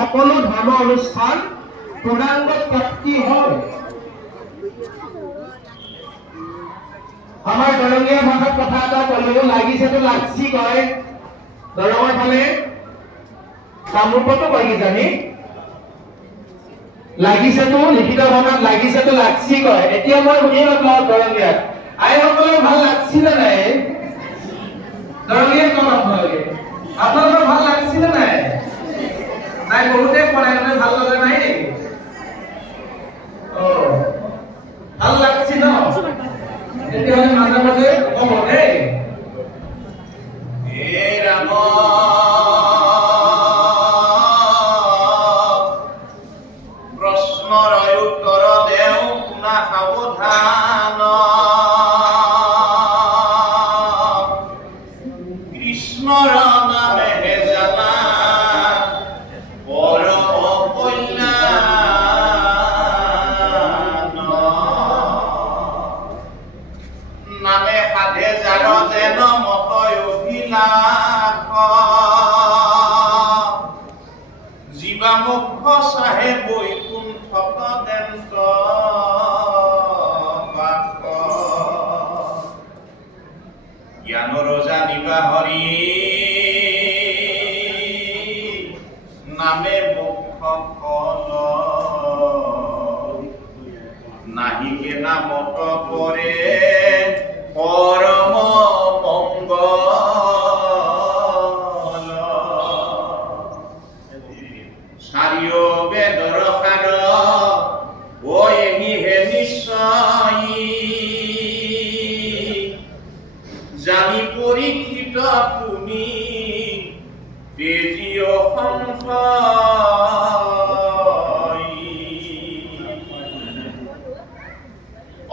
সকলো ধৰ্ম অনুষ্ঠান পূৰ্ণাঙ্গ প্ৰাপ্তি হয়। আমাৰ দৰঙীয়া ভাষাত কথা এটা ক'লো, লাগিছেতো লাগছি কয়, দৰঙৰ ফালে কামৰূপতো কয় কিজানি, লাগিছেতো লিখিত ভাষাত লাগিছেতো লাগছি কয়। এতিয়া মই শুনি নাপাওঁ দৰঙীয়াত, আইসকলৰ ভাল লাগছি নে নাই? দৰঙীয়াত কম আপোনালোকে, আপোনালোকৰ ভাল লাগছি নে নাই? নাই, বহুতে পঢ়াই মানে ভাল লগা নাই নেকি? ভাল লাগছি ন? তেতিয়াহ'লে মাজে মাজে ক'ব দেই। এই ৰাম প্ৰশ্নৰ উত্তৰ দেও শুনা সাৱধান। কৃষ্ণৰ নামেহে জানা পৰম কল্যাণ। নামে সাধে যাৰ যেন মতয় অভিলাষ। জীৱা মুখ্য চাহে বৈকুণ্ঠত দেন্ত বাস। জ্ঞানৰ জানিবা হৰি নামে মুখ্য ফল। নাহিকে নামত পৰে পৰম মংগল। চাৰিও বেদৰ সাৰ এহিহে নিশ্চয়ী। জানি পৰীক্ষিত তুমি তেজীয় সংশয়।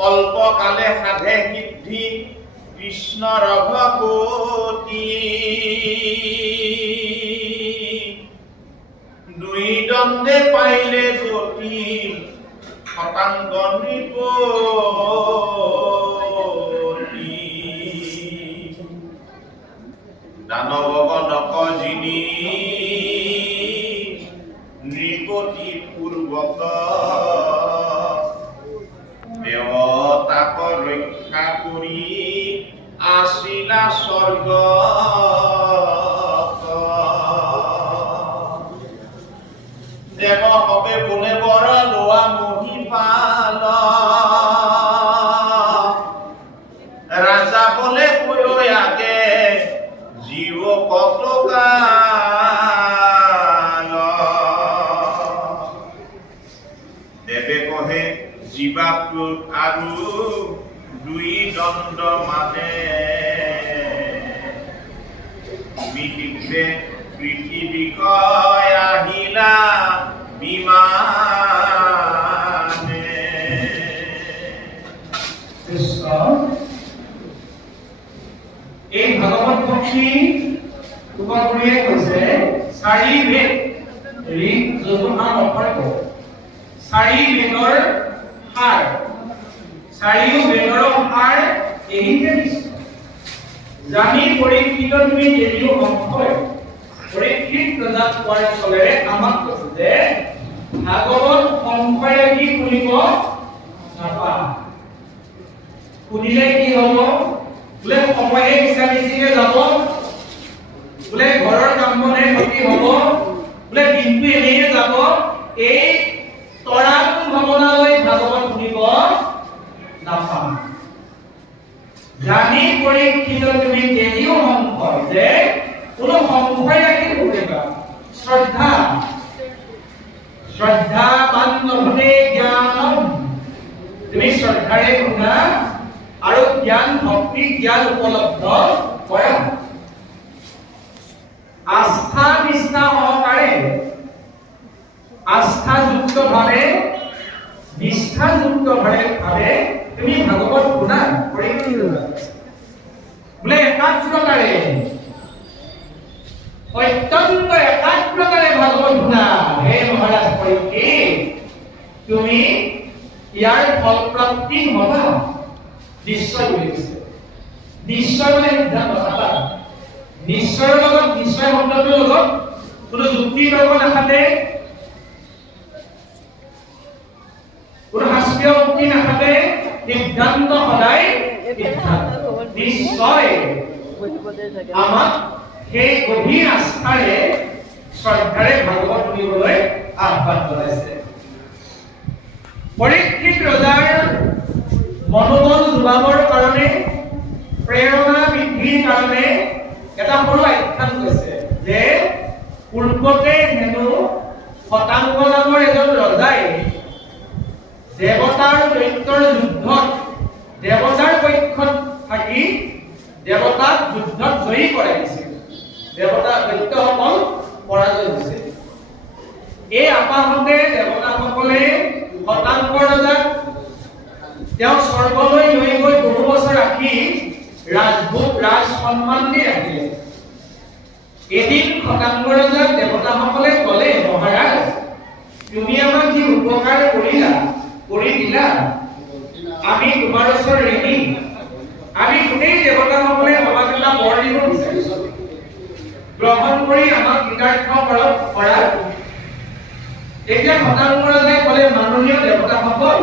অল্পকালে সাধে সিদ্ধি কৃষ্ণৰ ভকতি। দুই দণ্ডে পাইলে গতি শতাংগ নৃপতি। দানৱ গণক যিনি নৃপতি পূৰ্বক। দেৱতাক ৰক্ষা কৰি আছিলা স্বৰ্গ। দেৱ হবে বোলে বৰ লোৱা মহিপাল। ৰাজা বোলে কৈ আগে জীৱ কতকাল। দেৱে কহে জীৱাক্ৰোধ আৰু দুই দণ্ড মানে। বিশিষে পৃথিৱীক আহিলা বিমানে। কৃষ্ণ এই ভাগৱত ভক্তি তুকাপুৰীয়ে কৈছে চাৰি বেদ ঋক যজুৰ সাম অথৰ্ব। চাৰি বেদৰ সাৰ, চাৰিও বেদৰ সাৰ এহিহে দিছে। জানি পৰীক্ষিত তুমি যদিও সংশয়। পৰীক্ষিত ৰজাক কোৱাৰ চলেৰে আমাক কৈছে যে ভাগৱত সংশয় কি শুনিব নাপা। শুনিলে কি হ'ব? বোলে সময়ে মিছামিছিকে যাব, বোলে ঘৰৰ কাম বনে ক্ষতি হ'ব, বোলে দিনটো এনেয়ে যাব। এই তৰাং ভাৱনালৈ ভাগৱত শুনিব নাপাম। জানি পৰীক্ষিত তুমি তেজিও সংশয়, যে কোনো সংশয় ৰাখি নুশুনিবা। শ্ৰদ্ধা শ্ৰদ্ধা বান্ধৱনে জ্ঞানম। তুমি শ্ৰদ্ধাৰে শুনা আৰু জ্ঞান ভক্তি জ্ঞান উপলব্ধ কৰা। আস্থা নিষ্ঠা সহকাৰে, আস্থাযুক্ত ভাৱে, নিষ্ঠাযুক্ত ভাৱে তুমি ভাগৱত শুনা। বোলে একাগ্ৰতাৰে, অত্যন্ত একাগ্ৰতাৰে ভাগৱত শুনা। হে মহাৰাজ পৰীক্ষিত, তুমি ইয়াৰ ফল প্ৰাপ্তি হবা নিশ্চয় বুলিছে। নিশ্চয় মানে সিদ্ধান্ত নাপাবা। নিশ্চয়ৰ লগত নিশ্চয় শব্দটোৰ লগত কোনো যুক্তি তৰ্ক নাথাকে, শাস্ত্ৰীয় উক্তি নাথাকে, সিদ্ধান্ত সদায় সিদ্ধান্ত। নিশ্চয় আমাক সেই গভীৰ আস্থাৰে শ্ৰদ্ধাৰে ভাগৱত শুনিবলৈ আহ্বান জনাইছে। পৰীক্ষিত ৰজাৰ মনোবল যোগাবৰ কাৰণে, প্ৰেৰণা বৃদ্ধিৰ কাৰণে এটা সৰু আখ্যান কৈছে যে পূৰ্বতে হেনো শতাংগ নামৰ এজন ৰজাই দেৱতাৰ দৈত্যৰ যুদ্ধত দেৱতাৰ পক্ষত থাকি দেৱতাক যুদ্ধত জয়ী কৰাইছিল। দেৱতা দৈত্যসকল পৰাজয় হৈছিল। এই আপাহতে দেৱতাসকলে শতাংগ ৰজাক তেওঁ স্বৰ্গলৈ লৈ গৈ বহু বছৰ ৰাখি ৰাজভোগ ৰাজ সন্মান দি ৰাখিলে। এদিন শতাংগ ৰজাক দেৱতাসকলে ক'লে, মহাৰাজ, তুমি আমাক যি উপকাৰ কৰি দিলা, আমি তোমাৰ ওচৰত ঋণী। আমি গোটেই দেৱতাসকলে আমাক এটা বৰ দিব বিচাৰিছো, গ্ৰহণ কৰি আমাক কৃতাৰ্থ কৰা। এতিয়া শতাংগ ৰজাই ক'লে, মাননীয় দেৱতাসকল,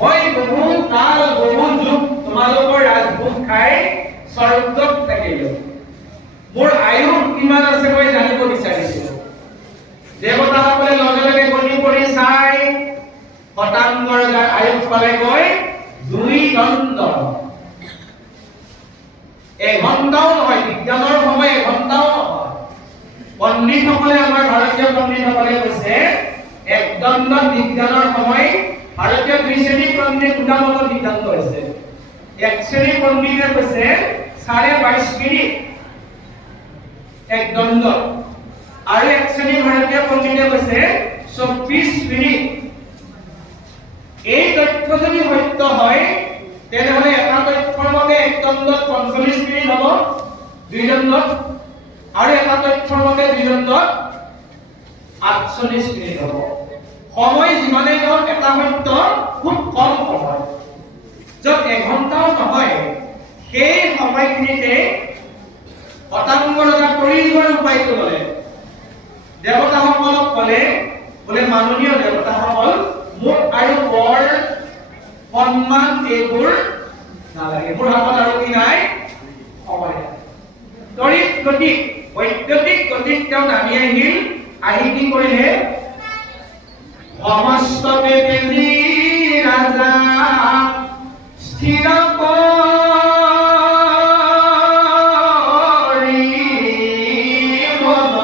মই বহু কাল বহু যুগ তোমালোকৰ ৰাজভোগ খাই স্বৰ্গত থাকিলো। মোৰ আয়ু কিমান আছে মই জানিব বিচাৰিছো। দেৱতাসকলে লগে লগে গণি কৰি চাই শতাংগ ৰজাৰ আয়ুস পালেগৈ 2 দণ্ড। এঘণ্টাও নহয়, বিজ্ঞানৰ সময় এঘণ্টাও নহয়। পণ্ডিতসকলে, আমাৰ ভাৰতীয় পণ্ডিতসকলে কৈছে, 1 দণ্ড বিজ্ঞানৰ সময়। ভাৰতীয় 2 শ্ৰেণী পণ্ডিত উদামত সিদ্ধান্ত হৈছে। 1 শ্ৰেণী পণ্ডিতে কৈছে 22.5 মিনিট 1 দণ্ড, আৰু 1 শ্ৰেণী ভাৰতীয় পণ্ডিতে কৈছে 24 মিনিট। এই তথ্য যদি সত্য হয়, তেনেহলে এটা তথ্যৰ মতে 1 দণ্ডত 45 মিনিট হ'ব 2 দণ্ডত, আৰু এটা তথ্যৰ মতে 2 দণ্ডত 48 মিনিট হ'ব। সময় যিমানেই হওক, এটা সত্য খুব কম সময়, য'ত এঘণ্টাও নহয়। সেই সময়খিনিতে শতাংগ ৰজা কৰি যোৱাৰ উপায়টো ল'লে। দেৱতাসকলক ক'লে, বোলে মাননীয় দেৱতাসকল, মোক আৰু বৰ সন্মান এইবোৰ নালাগে, মোৰ হাতত আৰু কি নাই, সময় নাই। তড়িৎ গতিত, বৈদ্যুতিক গতিত তেওঁ নামি আহিল। আহি কি কৰিলে, সমস্ত বেদি ৰাজা স্থিৰ কৰি মন।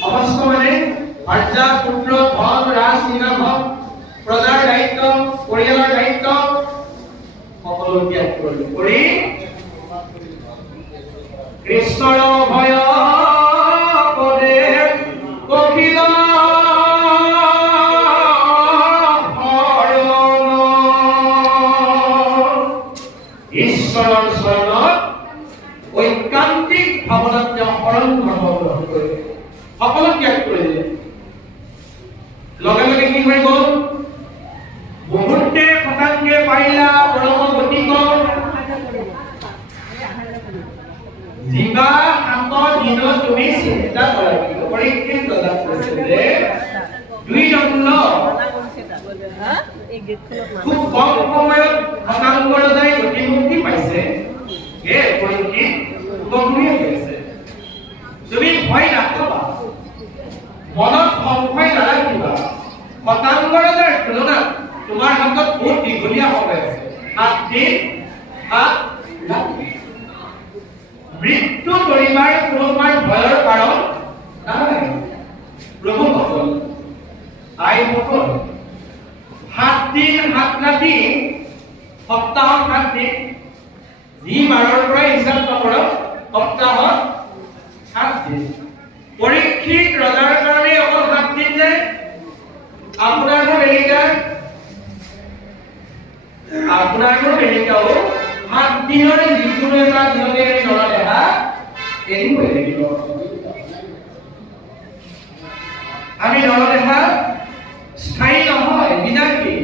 সমস্ত মানে আৰ্যা পুত্ৰ ধন ৰাজ নিলাভ প্ৰজাৰ দায়িত্ব, পৰিয়ালৰ দায়িত্ব সকলো ত্যাগ কৰি কৃষ্ণৰ ভয় পদে কখিল ঈশ্বৰৰ চৰণত ঐকান্তিক ভাৱনাত তেওঁ শৰণ ধৰ্ম গ্ৰহণ কৰিলে, সকলো ত্যাগ কৰিলে। লগে লগে কি হৈ গ'ল, মুহূৰ্তে শতাংগে পাৰিলা পৰম গতিক জীৱা শান্ত দিন তুমি চিন্তা কৰা। পৰীক্ষিত ৰজাক কৈছে যে 2 দণ্ড খুব কম সময়ত শতাংগ ৰজাই গতিমুক্তি পাইছে। পৰীক্ষিত গম্ভীৰ হৈছে, তুমি ভয় নাখাবা, মনত সংশয় নাৰাখিবা। শতাংগ ৰজাৰ তুলনাত তোমাৰ হাতত বহুত দীঘলীয়া সময় আছে, 7 দিন 7 ৰাতি। মৃত্যু পৰিবাৰ তোমাৰ ভয়ৰ কাৰণ নাই। প্ৰভুসকল, আইসকল, 7 দিন 7 ৰাতি, সপ্তাহত 7 দিন, যি বাৰৰ পৰা হিচাপ নকৰক, সপ্তাহত 7 দিন। পৰীক্ষিত ৰজাৰ কাৰণে অকল 7 দিন যে, আপোনাৰ বেলিকাও 7 দিনৰে যিকোনো এটা দিনতে নৰদেহা এৰিবই লাগিব। আমি নৰদেহা স্থায়ী নহয়, বিনাশী।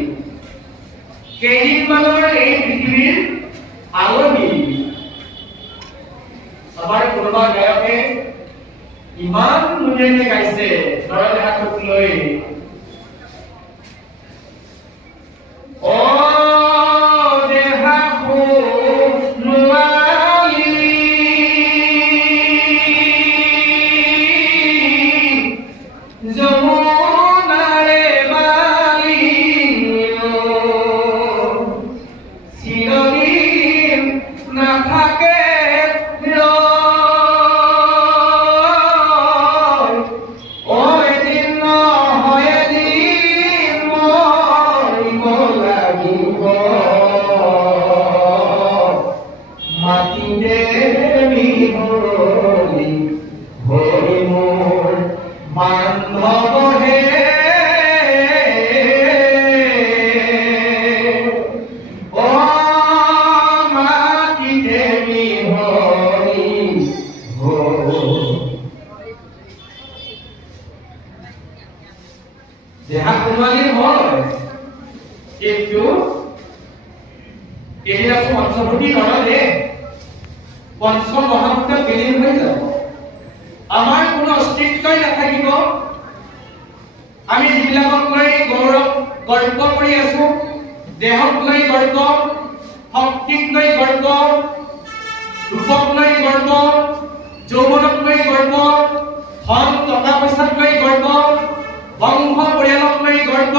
কেইদিনমানৰ এই পৃথিৱীৰ আলহী। আমাৰ কোনোবা গায়কে ইমান ধুনীয়াকৈ গাইছে নৰদেহাটোক লৈ, মাটিতে মিহলি হৰি মোৰ বান্ধৱ হে অ মাটিতে মিহলি দেহা কোনোৱালী হয় কিন্তু এদিন আছে পঞ্চভূতি নৰদে পঞ্চ মহাভূত বিলীন হৈ যাব আমাৰ কোনো অস্তিত্বই নাথাকিব আমি যিবিলাকক লৈ গৌৰৱ গৰ্ব কৰি আছো দেহক লৈ গৰ্ব শক্তিক লৈ গৰ্ব ৰূপক লৈ গৰ্ব যৌৱনক লৈ গৰ্ব ধন টকা পইচাক লৈ গৰ্ব বংশ পৰিয়ালক লৈ গৰ্ব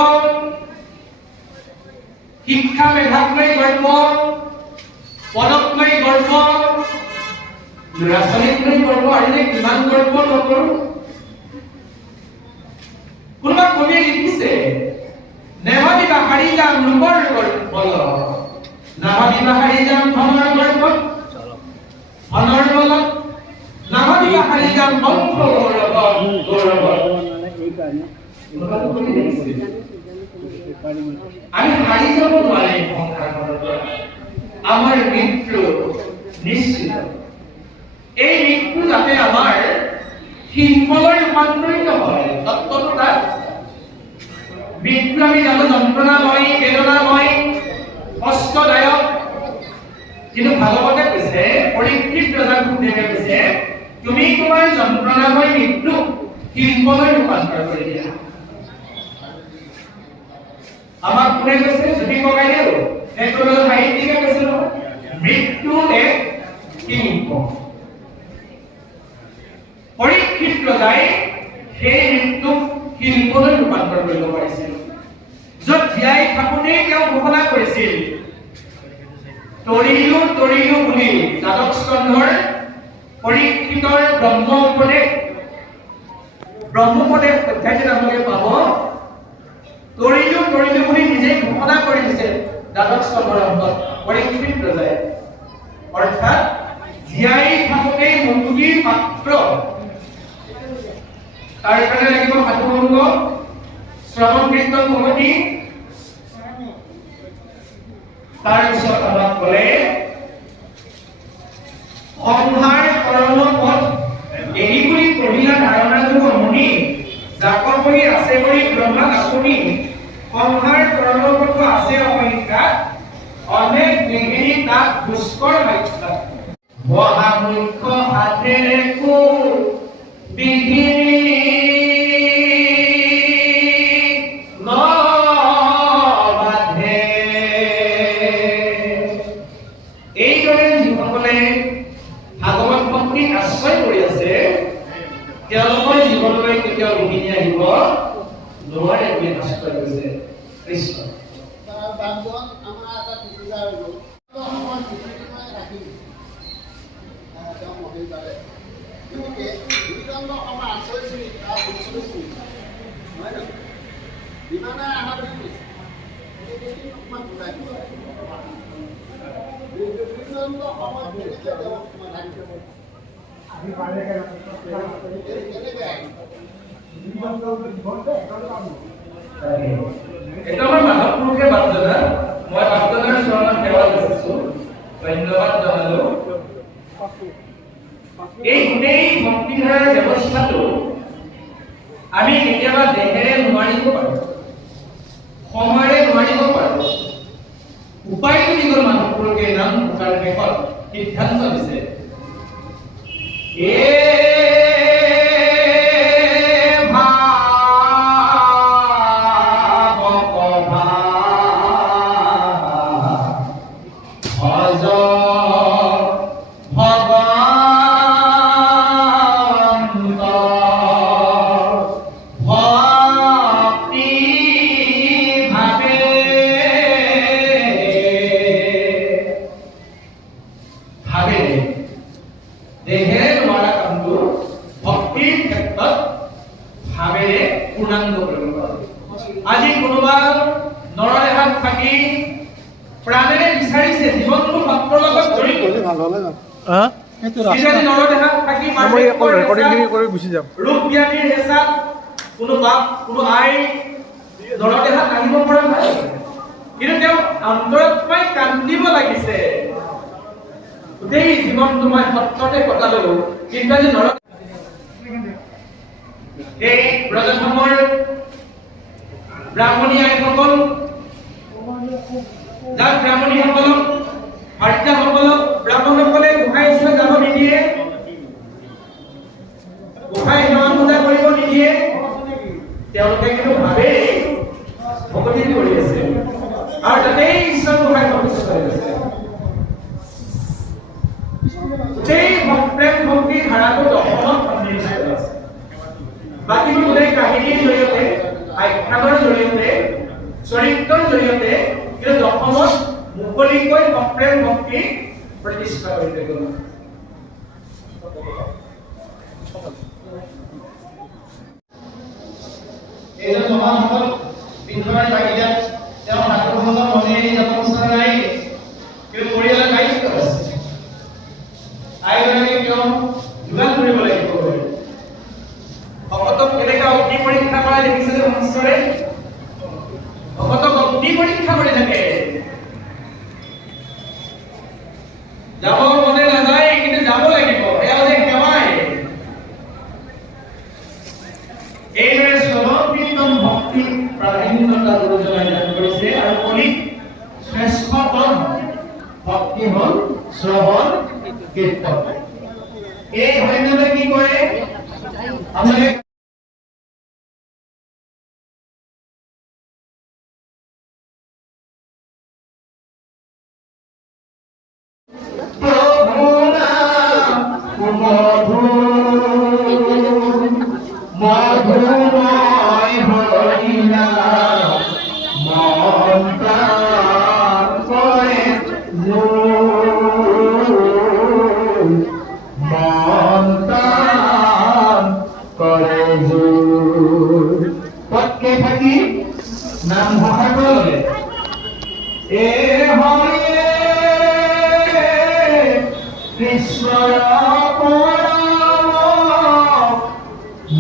শিক্ষা মেধাক লৈ গৰ্ব পদক লৈ গৰ্ব ল'ৰা ছোৱালীক লৈ গৰ্ব আৰু যে কিমান গৰ্ব নকৰো কোনোবা কবিয়ে লিখিছে নেভাবিবা হাৰি যাম ৰূপৰ বল নাভাবিবা হাৰি যাম ধনৰ গৰ্বত ধনৰ বলত নাভাবিবা হাৰি যাম বংশ গৌৰৱত আমি হাৰি যাব নোৱাৰিম সংসাৰখনত আমাৰ মৃত্যু নিশ্চিত এই মৃত্যু যাতে আমাৰ শিল্পলৈ ৰূপান্তৰিত হয় তত্ত্বটো তাত মৃত্যু আমি জানো যন্ত্ৰণাময় বেদনাময় কষ্টদায়ক কিন্তু ভাগৱতে কৈছে পৰীক্ষিত ৰজাক সুধেকে কৈছে তুমি তোমাৰ যন্ত্ৰণাময় মৃত্যু শিল্পলৈ ৰূপান্তৰ কৰি দিয়া আমাক কোনে কৈছে যদি ককাইদেউ সেইটো সাহিত্যিকে কৈছে নহয় মৃত্যু এক শিল্প পৰীক্ষিত ৰজাই সেই মৃত্যুক শিল্পলৈ ৰূপান্তৰ কৰিব পাৰিছিল য'ত জীয়াই থাকোঁতেই তেওঁ ঘোষণা কৰিছিল তৰিলো তৰিলো বুলি দ্বাদশ স্কন্ধৰ পৰীক্ষিতৰ ব্ৰহ্ম উপদেশ অধ্যায়ত আপোনালোকে পাব তৰিলো তৰিলো বুলি নিজে ঘোষণা কৰি দিছে দ্বাদশ স্কন্ধৰ অন্তত পৰীক্ষিত ৰজাই অৰ্থাৎ জীয়াই থাকোঁতেই মুক্তিৰ পাত্ৰ তাৰ কাৰণে লাগিব সাধু সংগ শ্ৰৱণ কীৰ্তন ভগৱতী তাৰ পিছত আমাক ক'লে সংহাৰ কৰ্ম পথ এৰি বুলি কহিলা ধাৰণা যোগ মুনি জাক কৰি আছে কৰি ব্ৰহ্মাক আপুনি সংহাৰ কৰ্ম পথ আছে অসংখ্যা অনেক নিগিৰি তাক দুষ্কৰ মাত্ৰা বহা মুখ্য হাতেৰে কো বিঘিনি নবাধে এইদৰে যিসকলে ভাগৱত ভক্তিক আশ্ৰয় কৰি আছে তেওঁলোকৰ জীৱনলৈ কেতিয়াও বিঘিনি আহিব নোৱাৰে বুলি আশ্ৰয় কৰিছে কৃষ্ণ এটা আমাৰ মাধৱ পুৰুষে বাপজনা মই বাপজনাৰ চৰণত সেৱা কৰিছো ধন্যবাদ জনালো এই গোটেই ভক্তিধাৰাৰ ব্যৱস্থাটো আমি কেতিয়াবা দেহেৰে নোৱাৰিব পাৰোঁ সময়ৰে নোৱাৰিব পাৰোঁ উপায়টো দি গ'ল মাধৱ পুৰুষে নাম প্ৰচাৰ শেষত সিদ্ধান্ত দিছে আজি কোনোবা নৰদেহাত থাকি প্ৰাণেৰে বিচাৰিছে জীৱনটো সত্ৰৰ লগত জড়িত কিজানি নৰদেহাত থাকি ৰূপ জ্ঞানীৰ হেঁচাত কোনো বাপ কোনো আই নৰদেহাত আহিব পৰা নাই, কিন্তু তেওঁ অন্তৰত পাই কান্দিব লাগিছে। গোটেই জীৱনটো মই সত্ৰতে কটালো, কিন্তু আজি এই ব্ৰজধামৰ ব্ৰাহ্মণী আইসকল, যাক ব্ৰাহ্মণীসকলক ভাৰ্যাসকলক ব্ৰাহ্মণসকলে গোসাঁই ওচৰলৈ যাব নিদিয়ে, গোসাঁই সেৱা পূজা কৰিব নিদিয়ে, তেওঁলোকে কিন্তু ভাবে ভকতি কৰি আছে আৰু তাতেই ঈশ্বৰ গোসাঁই সন্তুষ্ট হৈ আছে। গোটেই প্ৰেম ভক্তিৰ ধাৰাটো অসমত সন্নিৱিষ্ট হৈ আছে। বাকীবোৰ গোটেই কাহিনীৰ জৰিয়তে, আখ্যানৰ জৰিয়তে, চৰিত্ৰৰ জৰিয়তে, কিন্তু অসমত মুকলিকৈ প্ৰেম ভক্তি প্ৰতিষ্ঠা কৰি থৈ গ'ল। এইজন মহাসকল বিদ্ৰোহী বাগিদাত তেওঁ মাতৃভূমিৰ মনে যাব বিচৰা নাই, কিন্তু পৰিয়ালৰ দায়িত্ব আছে। আইগৰাকীক তেওঁ যোগান ধৰিব লাগিব। ভকতক কেনেকৈ অগ্নি পৰীক্ষা কৰা দেখিছেনে মহেশ্বৰে? ভকতক অগ্নি পৰীক্ষা কৰি থাকে। যাব মনে নাযায়, কিন্তু যাব লাগিব, এয়া যে সেৱাই। এইদৰে শ্ৰৱণ ভক্তি প্ৰাধান্যতা গুৰুজনাই দান কৰিছে আৰু কলিত শ্ৰেষ্ঠতম ভক্তি হ'ল শ্ৰৱণ কীৰ্তন। এই ধন্যবাদ কি কৰে আপোনালোকে মধুময় হৰিনাম মন প্ৰাণ কৰে মন প্ৰাণ কৰে পটকে থাকি নাম ঘোষা কৰিলে এ হৰিয়ে কৃষ্ণৰ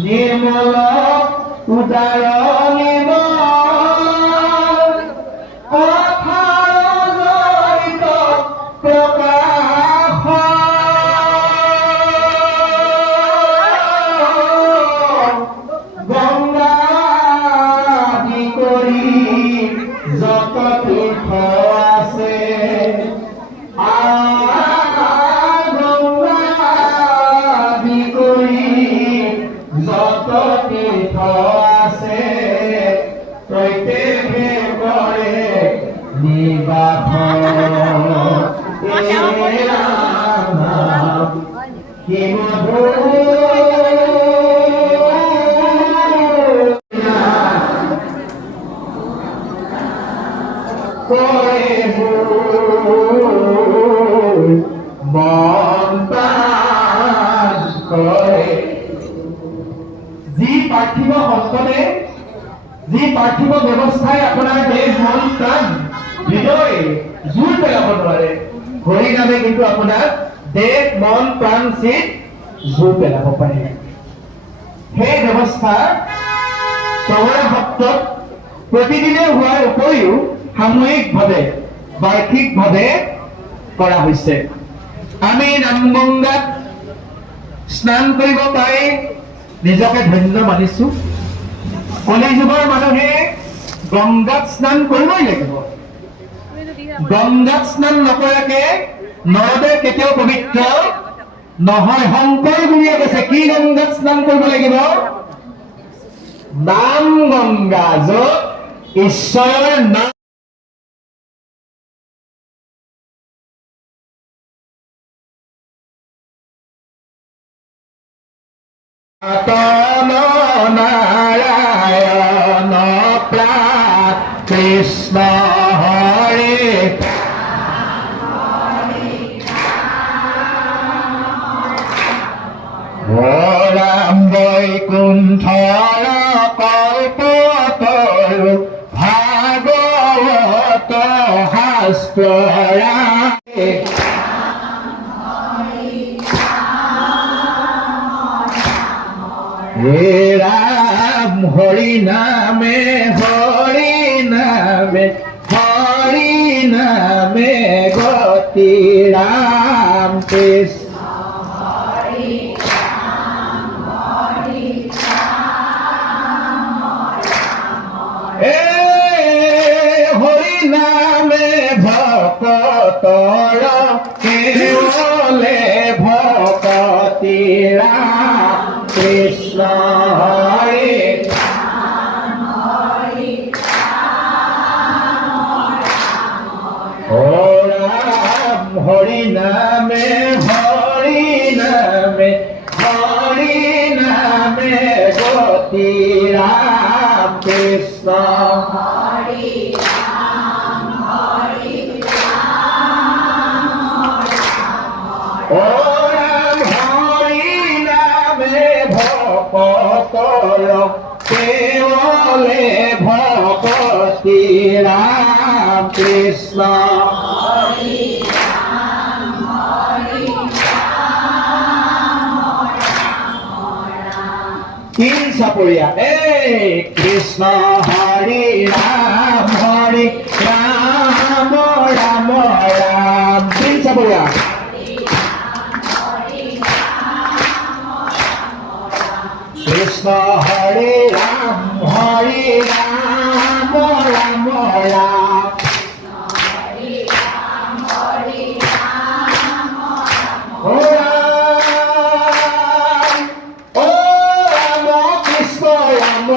নিৰ্মল উদাৰ নিৰ্মল কথাৰ জড়িত প্ৰকাশ গংগা আদি কৰি যত তীৰ্থ আছে তীৰ্থ আছে প্ৰত্যেকে কৰে নিবাস কি মধুৰ মন প্ৰাণ কৰে। যি পাৰ্থিৱ সম্পদে, যি পাৰ্থিৱ ব্যৱস্থাই আপোনাৰ দেহ মন প্ৰাণ হৃদয় জোৰ পেলাব নোৱাৰে, হৰি নামে কিন্তু আপোনাৰ দেহ মন প্ৰাণ চিত জোৰ পেলাব পাৰে। সেই ব্যৱস্থা চহৰা সত্ৰত প্ৰতিদিনে হোৱাৰ উপৰিও সাময়িকভাৱে বাৰ্ষিকভাৱে কৰা হৈছে। আমি নামগংগাত স্নান কৰিব পাই নিজকে ধন্য মানিছো। কলিযুগৰ মানুহে গংগাত স্নান কৰিবই লাগিব। গংগাত স্নান নকৰাকে নৰদেহ কেতিয়াও পবিত্ৰ নহয়। শংকৰ বুলিয়ে কৈছে কি গংগাত স্নান কৰিব লাগিব? নাম গংগা, য'ত ঈশ্বৰৰ নাম নাৰায়ণ প্ৰাণ কৃষ্ণ হৰে ৰাম বৈকুণ্ঠৰ কল্পতৰু ভাগৱত শাস্ত্ৰ হে ৰাম হৰি নামে হৰি নামে হৰি নামে গতি ৰাম কৃষ্ণ হৰি নামে ভকতৰ কেৱলে ভকতি ৰাম কৃষ্ণ হৰি ৰাম হৰি নামে হৰি নামে হৰি নামে গতি ৰাম কৃষ্ণ ও ৰাম হৰি নামে ভকতৰ কেৱলে ভকতি ৰাম কৃষ্ণ তিন চাপৰিয়া কৃষ্ণ হৰি ৰাম ৰাম ৰাম তিন চাপৰিয়া কৃষ্ণ হৰি ৰাম ৰাম ৰাম ও ৰাম ও ৰাম কৃষ্ণ ৰাম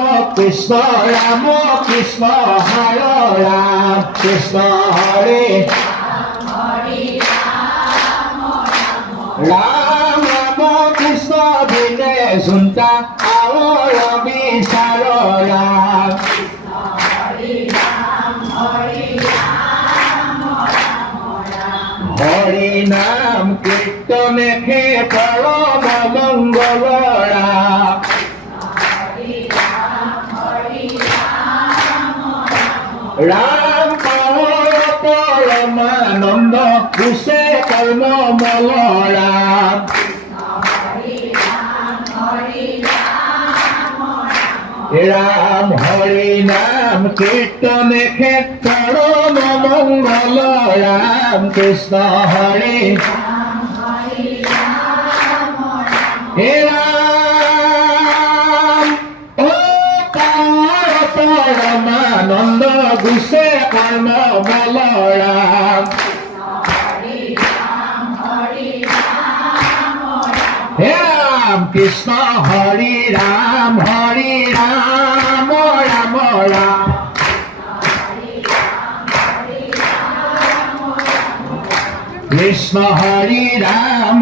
কৃষ্ণ হৰ ৰাম কৃষ্ণ হৰি ৰাম ৰাম কৃষ্ণ বিনে জুন্তা আৱৰ বিচাৰ ৰাম হৰি নাম কীৰ্তনে হে পৰম মংগল ৰাম ৰাম পৰমানন্দ কুশে কৰ্ম মল ৰাম রাম হরি নাম কীর্তনে ক্ষেত্র মঙ্গল রাম কৃষ্ণ হরি হে রাম ও পরমানন্দ গুসে কর্ম বল রাম হে রাম কৃষ্ণ হরি রাম রাম রাম কৃষ্ণ হরি রাম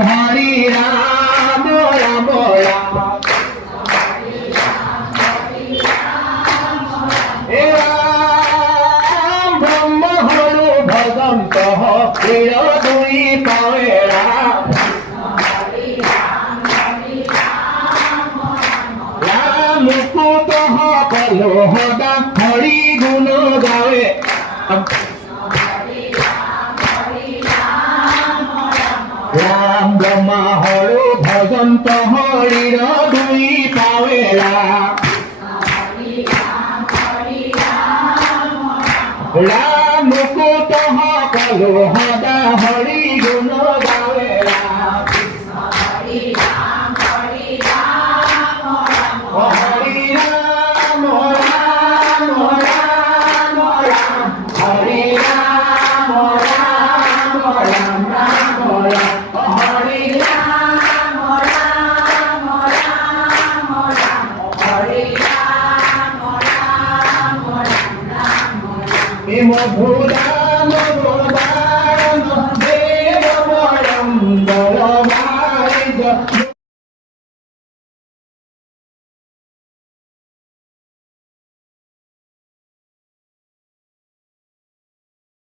রাম রাম হে রাম ব্রহ্ম হরু ভজন্ত প্রিয় দুই পায়ে রাম মুকুট সকলো সদা হৰি গুণ গাৱে ৰাম ব্ৰহ্মা হৰো ভজন্ত হৰিৰ দুই পাৱে ৰাম মুকুট সকলো সদা হৰি গুণ গাৱে মধুৰা